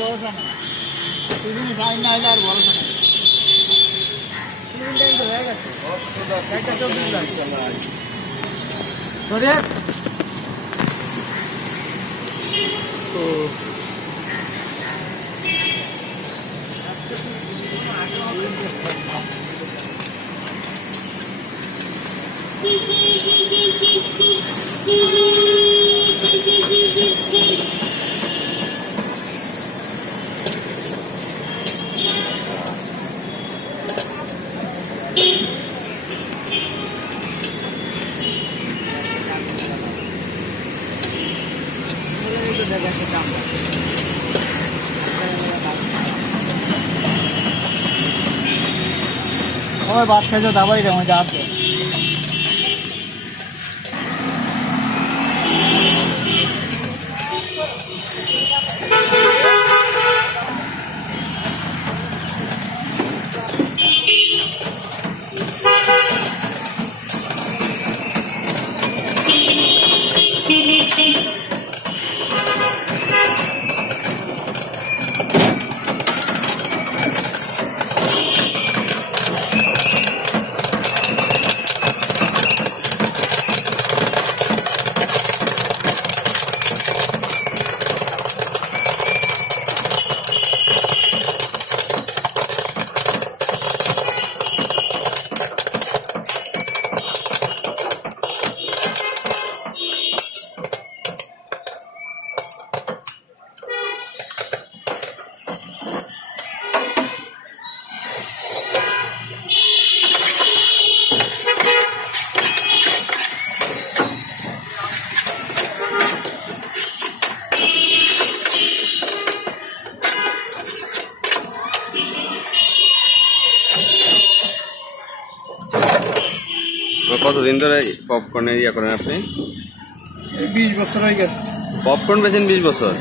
ভরসা না টিফিনে সাইন না হলে আর ভরসা না টিফিন টাইম তো হয়ে গেছে 10:24 লাগছে ধরে তো और बात कर जो दवाई रहे जहाँ पे কতদিন ধরে পপকর্নের ইয়া করেন আপনি? 20 বছর হয়ে গেছে। পপকর্ন বেচেন 20 বছর?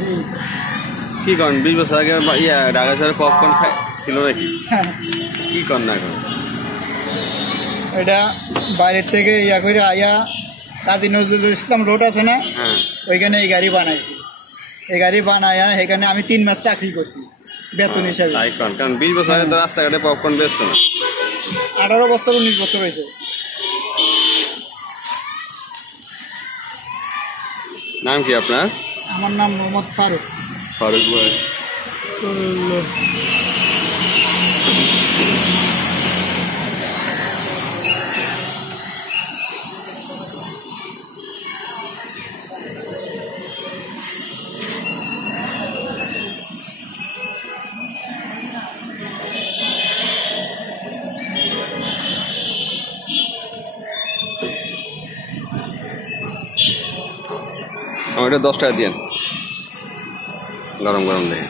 কি করেন 20 বছর আগে ঢাকা শহরে পপকর্ন ছিল নাকি? কি করেন না এখন? এটা বাইরে থেকে ইয়া করে আয়া কাজী নজরুল ইসলাম রোড আছে না, ওইখানে এই গাড়ি বানাইছি। এই গাড়ি বানায়া এখানে আমি 3 মাস চাকরি করছি বেতন হিসাবে। কারণ 20 বছর আগে তো রাস্তাঘাটে পপকর্ন বেচতো না। 18 বছর 19 বছর হয়েছে। নাম কি আপনার? আমার নাম মোহাম্মদ ফারুক। ফারুক ভাই। আমার এটা 10 টাকা দিয়েন, গরম গরম দেখে।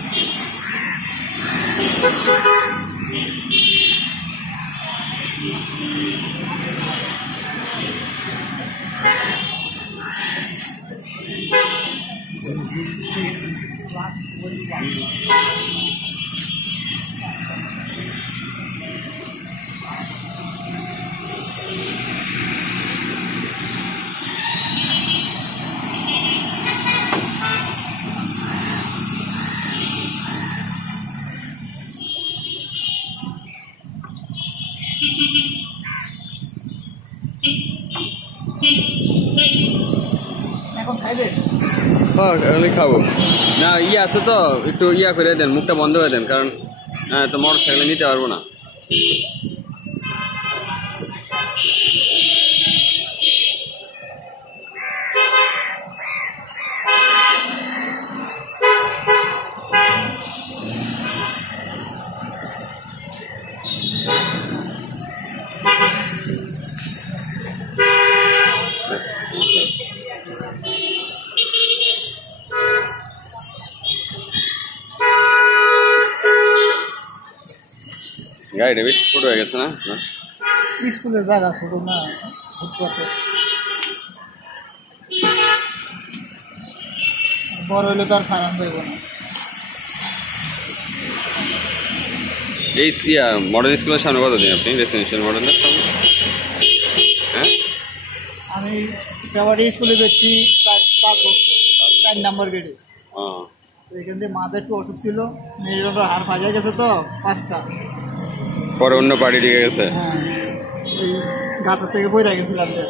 এখন খাইবে? হ্যাঁ এখনই খাবো না। ইয়ে আছে তো, একটু ইয়া করে দেন, মুখটা বন্ধ করে দেন, কারণ তো মোটর সাইকেলে নিতে পারবো না। গাড়িটা বেশ ছোট হয়ে গেছে না? স্কুলের জায়গা ছোট না, ছোট বড় হইলে তো আর খারাপ হইব না। এই মডেল স্কুলের সামনে কতদিন আপনি রেসিডেন্সিয়াল মডেলের সামনে? হ্যাঁ আমি ফেব্রুয়ারি স্কুলে বেচছি 4 বছর, 4 নম্বর গেটে। এখান থেকে মাঝে একটু অসুখ ছিল, মেরুদণ্ডের হাড় ফাঁসে গেছে তো 5টা। পরে অন্য পার্টি দিকে গেছে। হ্যাঁ, ওই গাছের থেকে বইরা গেছিলাম যে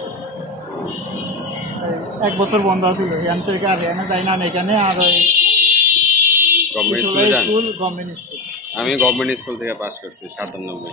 1 বছর বন্ধ ছিল, এখান থেকে আর এখানে যাই না, এখানে আর ওই গভর্নমেন্ট স্কুলে যান? School, government school. আমি গভর্নমেন্ট স্কুল থেকে পাস করছি 97।